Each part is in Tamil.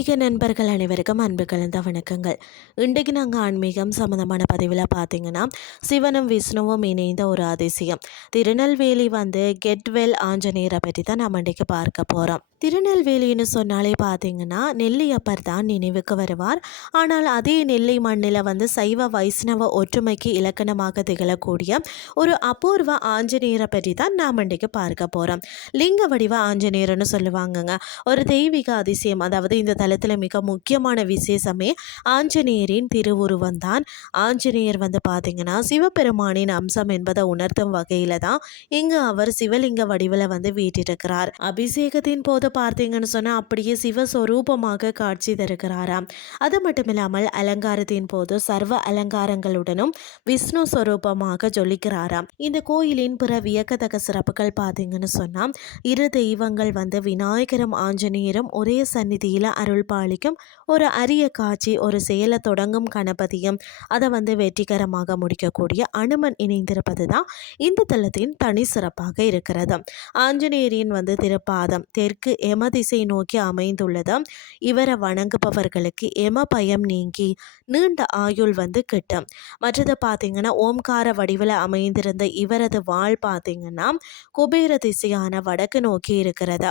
ஆன்மீக நண்பர்கள் அனைவருக்கும் அன்பு கலந்த வணக்கங்கள். இன்றைக்கு நாங்கள் ஆன்மீகம் சம்மந்தமான பதிவில் பார்த்தீங்கன்னா, சிவனும் விஷ்ணுவும் இணைந்த ஒரு அதிசயம் திருநெல்வேலி கெட்வெல் ஆஞ்சநேயரை பற்றி தான் நம்ம இன்றைக்கு பார்க்க போகிறோம். திருநெல்வேலின்னு சொன்னாலே பார்த்தீங்கன்னா நெல்லியப்பர் தான் நினைவுக்கு வருவார். ஆனால் அதே நெல்லை மண்ணில் சைவ வைஷ்ணவ ஒற்றுமைக்கு இலக்கணமாக திகழக்கூடிய ஒரு அபூர்வ ஆஞ்சநேயரை பற்றி தான் நாம் இன்றைக்கு பார்க்க போகிறோம். லிங்க வடிவ ஆஞ்சநேயர்னு சொல்லுவாங்கங்க. ஒரு தெய்வீக அதிசயம், அதாவது இந்த தலத்தில் மிக முக்கியமான விசேஷமே ஆஞ்சநேயரின் திருவுருவம் தான். ஆஞ்சநேயர் பார்த்தீங்கன்னா சிவபெருமானின் அம்சம் என்பதை உணர்த்தும் வகையில தான் இங்கு அவர் சிவலிங்க வடிவில் வீட்டிருக்கிறார். அபிஷேகத்தின் போது பார்த்தீங்கன்னு சொன்னால் அப்படியே சிவஸ்வரூபமாக காட்சி தருகிறாராம். அது மட்டும் இல்லாமல் அலங்காரத்தின் போது சர்வ அலங்காரங்களுடனும் விஷ்ணு ஸ்வரூபமாக ஜொலிக்கிறாராம். இந்த கோயிலின் பிற வியக்கத்தக்க சிறப்புகள் பார்த்தீங்கன்னு சொன்னால் இரு தெய்வங்கள் விநாயகரும் ஆஞ்சநேயரும் ஒரே சந்நிதியில் அருள் பாலிக்கும் ஒரு அரிய காட்சி. ஒரு செயலை தொடங்கும் கணபதியும் அதை வெற்றிகரமாக முடிக்கக்கூடிய அனுமன் இணைந்திருப்பது தான் இந்த தலத்தின் தனி சிறப்பாக இருக்கிறது. ஆஞ்சநேயரின் திருப்பாதம் தெற்கு எம திசை நோக்கி அமைந்துள்ளது. இவரை வணங்குபவர்களுக்கு எம பயம் நீங்கி நீண்ட ஆயுள் கிட்டும். மற்றது பார்த்தீங்கன்னா ஓம்கார வடிவில் அமைந்திருந்த இவரது வாள் பார்த்தீங்கன்னா குபேர திசையான வடக்கு நோக்கி இருக்கிறது.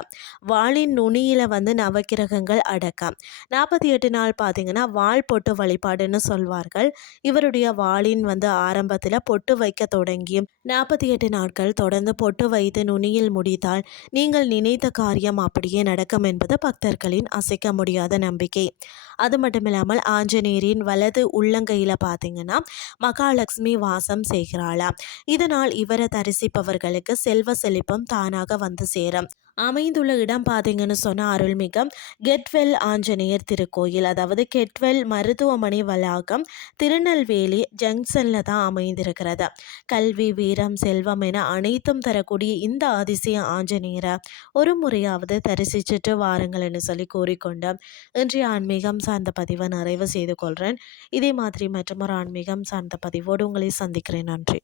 வாளின் நுனியில நவக்கிரகங்கள் அடக்கம். 48 நாள் பார்த்தீங்கன்னா வாள் பொட்டு வழிபாடுன்னு சொல்வார்கள். இவருடைய வாளின் ஆரம்பத்தில் பொட்டு வைக்க தொடங்கி 48 நாட்கள் தொடர்ந்து பொட்டு வைத்து நுனியில் முடித்தால் நீங்கள் நினைத்த காரியம் அப்படியே நடக்கும் என்பது பக்தர்களின் அசைக்க முடியாத நம்பிக்கை. அது மட்டும் இல்லாமல் ஆஞ்சநேயரின் வலது உள்ளங்கையில் பார்த்தீங்கன்னா மகாலட்சுமி வாசம் செய்கிறாளாம். இதனால் இவரை தரிசிப்பவர்களுக்கு செல்வ செழிப்பும் தானாக சேரும். அமைந்துள்ள இடம் பார்த்தீங்கன்னு சொன்னால் அருள்மிகம் கெட்வெல் ஆஞ்சநேயர் திருக்கோயில், அதாவது கெட்வெல் மருத்துவமனை வளாகம் திருநெல்வேலி ஜங்ஷனில் தான் அமைந்திருக்கிறது. கல்வி, வீரம், செல்வம் என அனைத்தும் தரக்கூடிய இந்த அதிசய ஆஞ்சநேயரை ஒரு முறையாவது தரிசிச்சுட்டு வாருங்கள்னு சொல்லி கூறிக்கொண்டு இன்றைய ஆன்மீகம் சார்ந்த பதிவை நிறைவு செய்து கொள்கிறேன். இதே மாதிரி மற்றொரு ஆன்மீகம் சார்ந்த பதிவோடு உங்களை சந்திக்கிறேன். நன்றி.